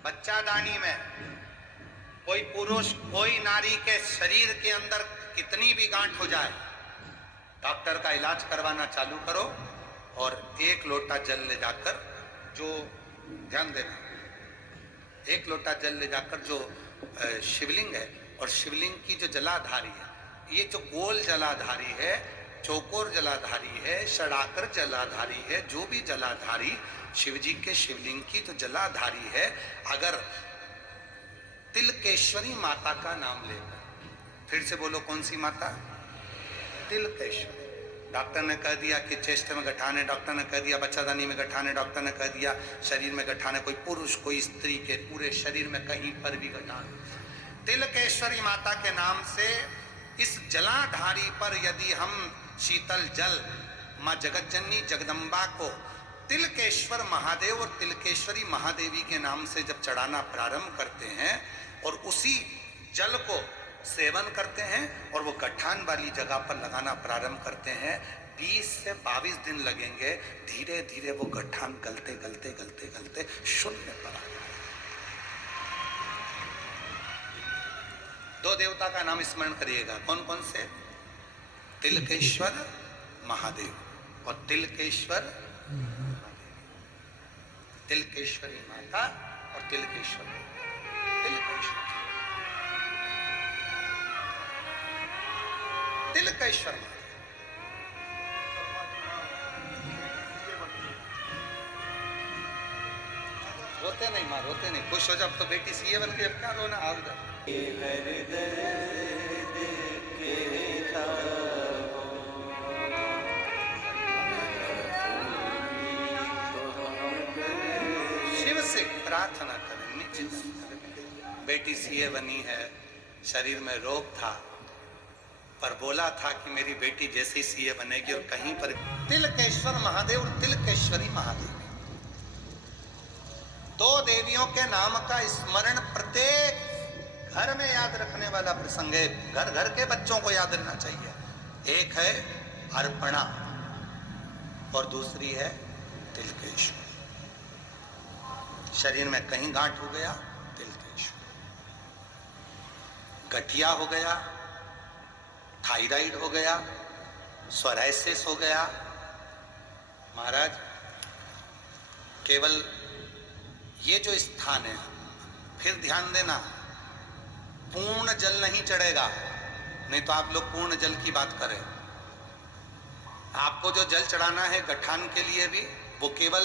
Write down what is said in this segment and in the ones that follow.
बच्चादानी में कोई पुरुष कोई नारी के शरीर के अंदर कितनी भी गांठ हो जाए, डॉक्टर का इलाज करवाना चालू करो और 1 लोटा जल ले जाकर, जो ध्यान देना, 1 लोटा जल ले जाकर जो शिवलिंग है, और शिवलिंग की जो जलाधारी है, ये जो गोल जलाधारी है, चौकोर जलाधारी है, षडाकर जलाधारी है, जो भी जलाधारी शिव जी के शिवलिंग की जो जलाधारी है, अगर तिलकेश्वरी माता का नाम लेकर, फिर से बोलो कौन सी माता? तिलकेश्वरी। डॉक्टर ने कह दिया कि चेस्ट में गठान है, डॉक्टर ने कह दिया बच्चादानी में गठान है, डॉक्टर ने कह दिया शरीर में गठान है, कोई पुरुष कोई स्त्री के पूरे शरीर में कहीं पर भी गठान, तिलकेश्वरी माता के नाम से इस जलाधारी पर यदि हम शीतल जल मां जगतजननी जगदम्बा को तिलकेश्वर महादेव और तिलकेश्वरी महादेवी के नाम से जब चढ़ाना प्रारंभ करते हैं और उसी जल को सेवन करते हैं और वो गठान वाली जगह पर लगाना प्रारंभ करते हैं, 20 से 22 दिन लगेंगे, धीरे धीरे वो गठान गलते गलते गलते गलते शून्य पर आ जाए। 2 देवता का नाम स्मरण करिएगा, कौन कौन से? तिलकेश्वर महादेव और तिलकेश्वर तिलकेश्वरी माता और तिलकेश्वर तिलकेश्वर रोते नहीं मां, रोते नहीं, खुश हो जब तो बेटी सीए बन गई, अब क्या रोना? आओ शिव से प्रार्थना करें, निश्चित करें। बेटी सीए बनी है, शरीर में रोग था, पर बोला था कि मेरी बेटी जैसे ही सीए बनेगी, और कहीं पर तिलकेश्वर महादेव और तिलकेश्वरी महादेव, 2 देवियों के नाम का स्मरण प्रत्येक घर में याद रखने वाला प्रसंग है। घर घर के बच्चों को याद रहना चाहिए। एक है अर्पणा और दूसरी है तिलकेश्वर। शरीर में कहीं गांठ हो गया, तिलकेश्वर। गठिया हो गया, थायराइड हो गया, सोराइसिस हो गया, महाराज केवल ये जो स्थान है, फिर ध्यान देना, पूर्ण जल नहीं चढ़ेगा, नहीं तो आप लोग पूर्ण जल की बात करें। आपको जो जल चढ़ाना है गठान के लिए भी, वो केवल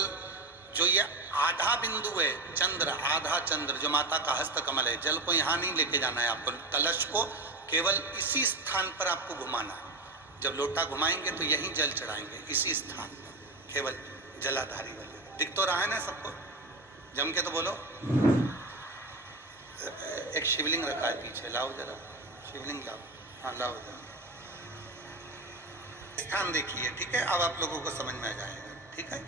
जो ये आधा बिंदु है, चंद्र, आधा चंद्र जो माता का हस्त कमल है, जल को यहां नहीं लेके जाना है आपको, कलश को केवल इसी स्थान पर आपको घुमाना है। जब लोटा घुमाएंगे तो यहीं जल चढ़ाएंगे, इसी स्थान पर, केवल जलाधारी वाले। दिख तो रहा है ना सबको? जम के तो बोलो। एक शिवलिंग रखा है पीछे, लाओ जरा शिवलिंग लाओ, हाँ लाओ जरा, स्थान देखिए, ठीक है? अब आप लोगों को समझ में आ जाएगा, ठीक है?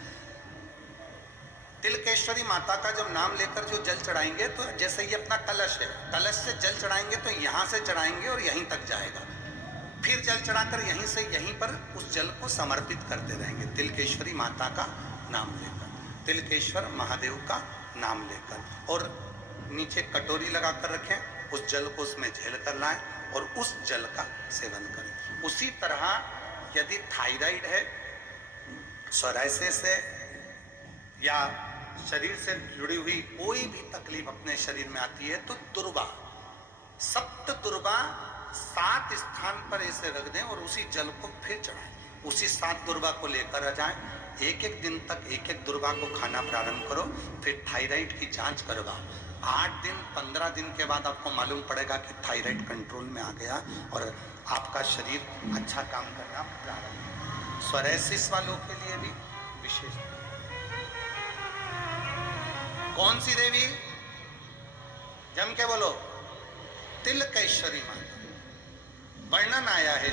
तिलकेश्वरी माता का जब नाम लेकर जो जल चढ़ाएंगे, तो जैसे ये अपना कलश है, कलश से जल चढ़ाएंगे तो यहां से चढ़ाएंगे और यहीं तक जाएगा, फिर जल चढ़ाकर यहीं से यहीं पर उस जल को समर्पित करते रहेंगे, तिलकेश्वरी माता का नाम लेकर, तिलकेश्वर महादेव का नाम लेकर। और नीचे कटोरी लगाकर रखें, उस जल को उसमें झेल कर लाएं और उस जल का सेवन करें। उसी तरह यदि थायराइड है, सोराइसिस है, या शरीर से जुड़ी हुई कोई भी तकलीफ अपने शरीर में आती है, तो दुर्वा, 7 दुर्वा 7 स्थान पर ऐसे रख दें और उसी जल को फिर चढ़ाएं। उसी 7 दुर्वा को लेकर आ जाएं, एक दिन तक एक दुर्वा को खाना प्रारंभ करो, फिर थायराइड की जांच करवाओ। 8 दिन 15 दिन के बाद आपको मालूम पड़ेगा कि थायराइड कंट्रोल में आ गया और आपका शरीर अच्छा काम करना प्रारंभ। सोराइसिस वालों के लिए भी विशेष। कौन सी देवी? जम के बोलो, तिलकेश्वरी माता। वर्णन आया है